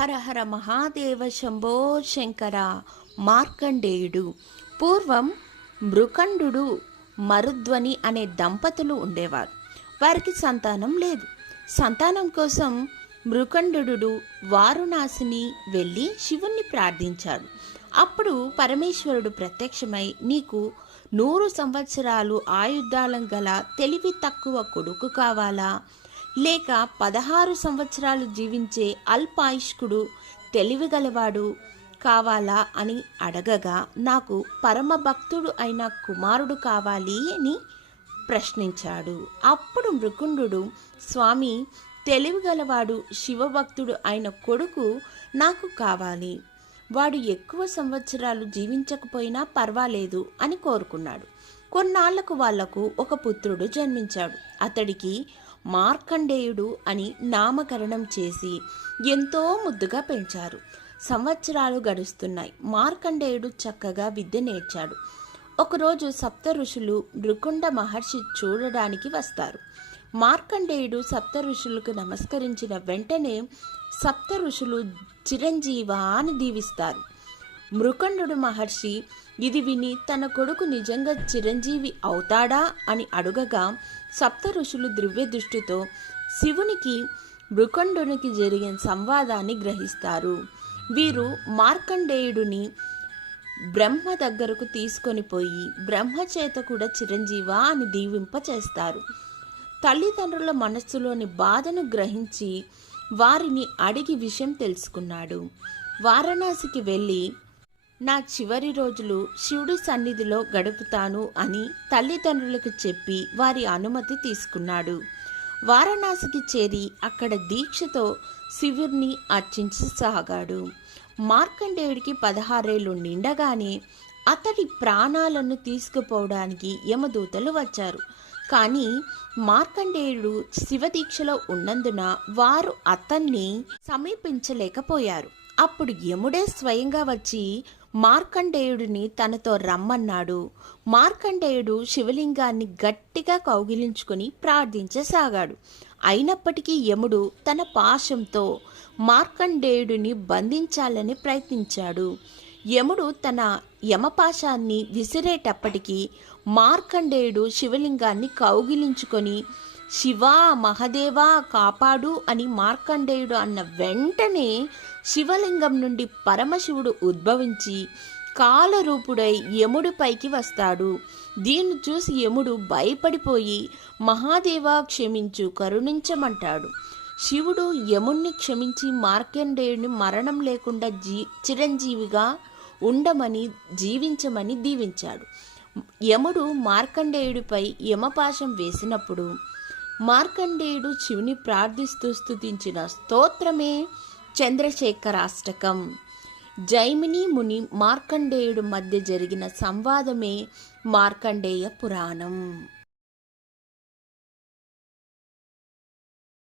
హర హర మహాదేవ శంభో శంకర. మార్కండేయుడు. పూర్వం మృకండు మరుధ్వని అనే దంపతులు ఉండేవారు. వారికి సంతానం లేదు. సంతానం కోసం మృకండు వారుణాసిని వెళ్ళి శివుణ్ణి ప్రార్థించాడు. అప్పుడు పరమేశ్వరుడు ప్రత్యక్షమై, నీకు 100 సంవత్సరాలు ఆయుర్దాలం గల తెలివి తక్కువ కొడుకు కావాలా, లేక 16 సంవత్సరాలు జీవించే అల్పాయుష్కుడు తెలివిగలవాడు కావాలా అని అడగగా, నాకు పరమభక్తుడు అయిన కుమారుడు కావాలి అని ప్రశ్నించాడు. అప్పుడు మృకుండు, స్వామి, తెలివిగలవాడు శివభక్తుడు అయిన కొడుకు నాకు కావాలి. వాడు ఎక్కువ సంవత్సరాలు జీవించకపోయినా పర్వాలేదు అని కోరుకున్నాడు. కొన్నాళ్లకు వాళ్లకు ఒక పుత్రుడు జన్మించాడు. అతడికి మార్కండేయుడు అని నామకరణం చేసి ఎంతో ముద్దుగా పెంచారు. సంవత్సరాలు గడుస్తున్నాయి. మార్కండేయుడు చక్కగా విద్య నేర్చాడు. ఒకరోజు సప్త ఋషులు నృకుండ మహర్షి చూడడానికి వస్తారు. మార్కండేయుడు సప్త ఋషులకు నమస్కరించిన వెంటనే సప్త ఋషులు చిరంజీవా అని దీవిస్తారు. మృకండు మహర్షి ఇది విని తన కొడుకు నిజంగా చిరంజీవి అవుతాడా అని అడుగగా, సప్త ఋషులు దివ్య దృష్టితో శివునికి మృకండునికి జరిగిన సంవాదాన్ని గ్రహిస్తారు. వీరు మార్కండేయుడిని బ్రహ్మ దగ్గరకు తీసుకొని పోయి బ్రహ్మ చేత కూడా చిరంజీవా అని దీవింపచేస్తారు. తల్లిదండ్రుల మనస్సులోని బాధను గ్రహించి వారిని అడిగి విషయం తెలుసుకున్నాడు. వారణాసికి వెళ్ళి నా చివరి రోజులు శివుడి సన్నిధిలో గడుపుతాను అని తల్లిదండ్రులకు చెప్పి వారి అనుమతి తీసుకున్నాడు. వారణాసికి చేరి అక్కడ దీక్షతో శివుడిని అర్చించసాగాడు. మార్కండేయుడికి 16 ఏళ్లు నిండగానే అతడి ప్రాణాలను తీసుకుపోవడానికి యమదూతలు వచ్చారు. కానీ మార్కండేయుడు శివదీక్షలో ఉన్నందున వారు అతన్ని సమీపించలేకపోయారు. అప్పుడు యముడే స్వయంగా వచ్చి మార్కండేయుడిని తనతో రమ్మన్నాడు. మార్కండేయుడు శివలింగాన్ని గట్టిగా కౌగిలించుకుని ప్రార్థించసాగాడు. అయినప్పటికీ యముడు తన పాశంతో మార్కండేయుడిని బంధించాలని ప్రయత్నించాడు. యముడు తన యమపాశాన్ని విసిరేటప్పటికీ మార్కండేయుడు శివలింగాన్ని కౌగిలించుకొని, శివా మహదేవా కాపాడు అని మార్కండేయుడు అన్న వెంటనే శివలింగం నుండి పరమశివుడు ఉద్భవించి కాలరూపుడై యముడిపైకి వస్తాడు. దీన్ని చూసి యముడు భయపడిపోయి, మహాదేవా క్షమించు, కరుణించమంటాడు. శివుడు యముణ్ణి క్షమించి మార్కండేయుడిని మరణం లేకుండా చిరంజీవిగా ఉండమని జీవించమని దీవించాడు. యముడు మార్కండేయుడిపై యమపాశం వేసినప్పుడు మార్కండేయుడు శివుని ప్రార్థిస్తూ స్తుతించిన స్తోత్రమే చంద్రశేఖరాష్టకం. జైమిని ముని మార్కండేయుడు మధ్య జరిగిన సంవాదమే మార్కండేయ పురాణం.